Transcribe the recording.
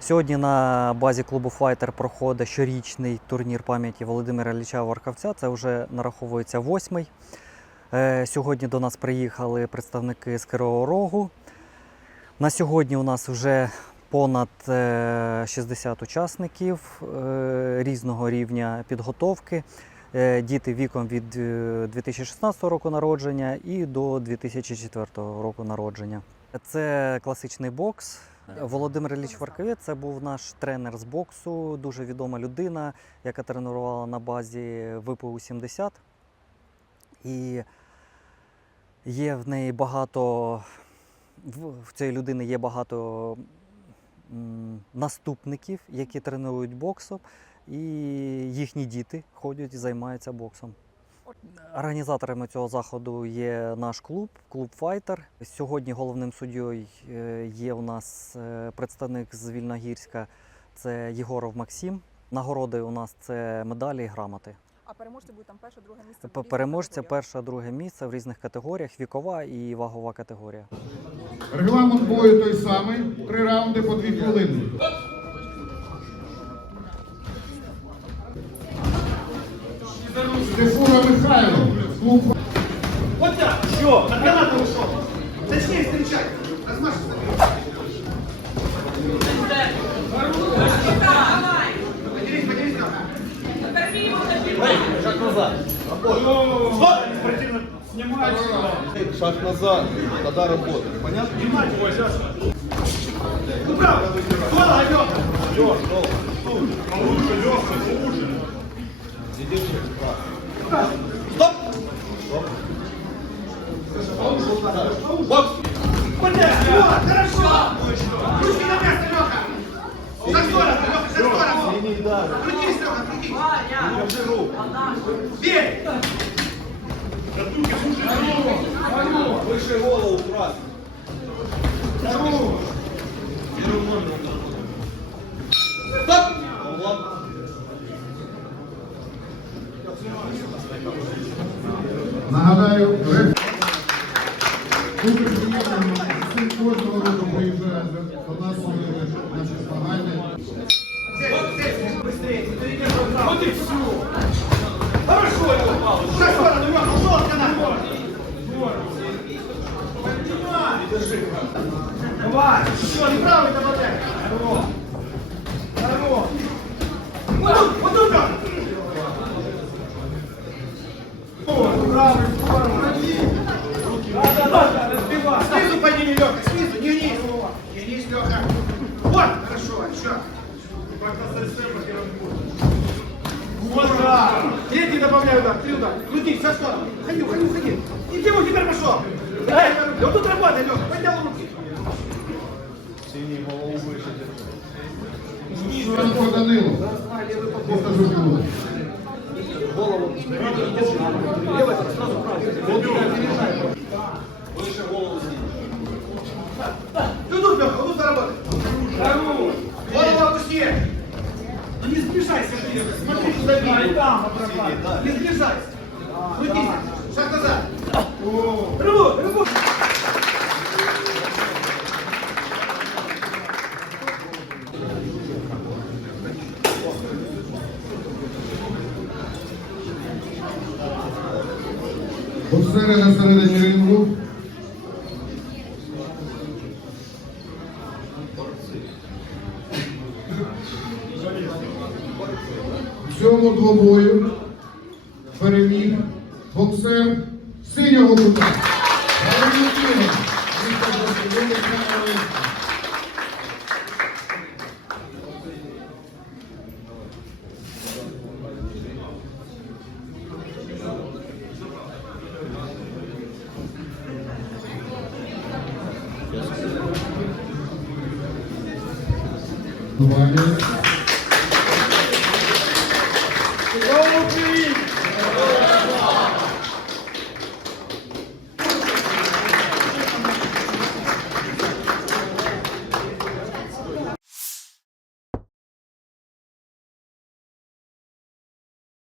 Сьогодні на базі клубу Файтер проходить щорічний турнір пам'яті Володимира Ілліча Варкавця. Це вже нараховується восьмий. Е, Сьогодні до нас приїхали представники з Кривого Рогу. На сьогодні у нас вже понад е, 60 учасників е, різного рівня підготовки. Е, Діти віком від е, 2016 року народження і до 2004 року народження. Це класичний бокс. Володимир Ілліч Варкавець це був наш тренер з боксу, дуже відома людина, яка тренувала на базі ВПУ 70. І є в неї багато, в цієї людини є багато наступників, які тренують боксом, і їхні діти ходять і займаються боксом. Організаторами цього заходу є наш клуб, клуб Файтер. Сьогодні головним суддєю е, є у нас е, представник з Вільногірська, це Єгоров Максим. Нагороди у нас це медалі і грамоти. А переможці будуть там перше, друге місце. Переможця перше, друге місце в різних категоріях, вікова і вагова категорія. Регламент бою той самий. Три раунди по дві хвилини. Тишура Михайло, клуб. Вот так, все, от гранату ушел. Точнее встречай, Шаг назад. Спортивно снимать. Шаг назад. Тогда работает. Понятно? Снимать его сейчас. Управо! Голова, Леха! Леха, Леха, лучше, Леха, лучше. Сидишь, как Стоп. Бокс. Хорошо. Ручки на место, Леха. За сторону, Леха, за сторону. Да. Крутись, Леха, крутись. Держи. Бей. Выше голову, брат. Стоп. Нагадаю, реф- дуже приємно, всі кожного року приїжджають до нас сьогодні наші змагання. Быстрее, ты идешь Вот и все. Хорошо, Леха. За сторону, Леха, ушел от каната. Поднимай. Давай, еще, не правый добавляй. Вот, хорошо, еще. Вот так. Третий добавляю удар, три удара. Крутись, со стороны. Ходи, ходи, ходи. И он теперь пошел? Эй, вот тут работай, Леха, поднял руки. Синий голову выше. Франко Данило. Місто Жукова. Выше голову синий. Ты тут, Леха, тут заработай. Опусти. Ну не сближайся. Смотри, куда бить. там, Не сближайся. Крутись. Шаг назад. Рывок, рывок. Боксери на середині рингу. Двобою переміг боксер синього кута. Валентина.